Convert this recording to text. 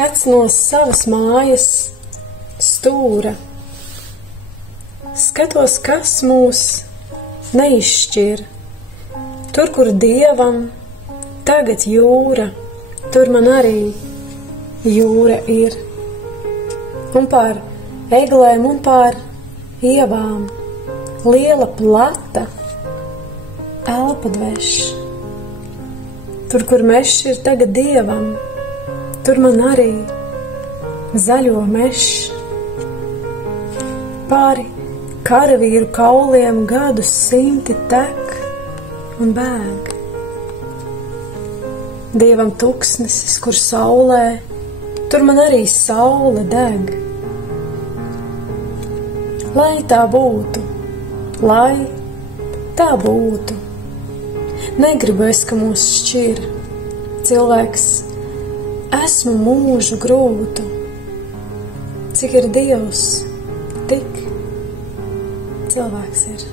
skats no savas mājas stūra. Skatos, kas mūs neizšķir. Tur, kur Dievam tagad jūra, tur man arī jūra ir. Un pār eglēm un pār ievām liela plata elpa dveš. Tur, kur mešs ir tagad Dievam, tur man arī zaļo mešs. Pāri karavīru kauliem gadu simti tek un bēg. Dievam tuksnesis, kur saulē, tur man arī saule deg. Lai tā būtu, lai tā būtu. Negribu es, ka mūs šķir. Cilvēks, esmu mūžu grūtu. Cik ir Dievs, tik cilvēks ir.